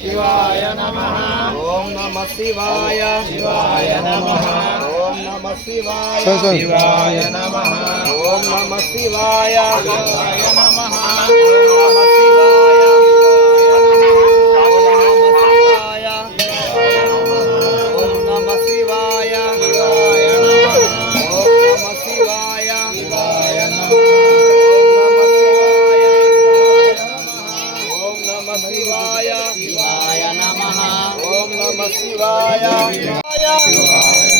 शिवाय नमः ओम नमः शिवाय शिवाय नमः ओम नमः शिवाय शिवाय नमः ओम नमः शिवाय शिवाय नमः ओम नमः शिवाय ओम नमः शिवाय शिवाय नमः ओम नमः शिवाय शिवाय नमः ओम नमः शिवाय शिवाय नमः ओम नमः शिवाय शिवाय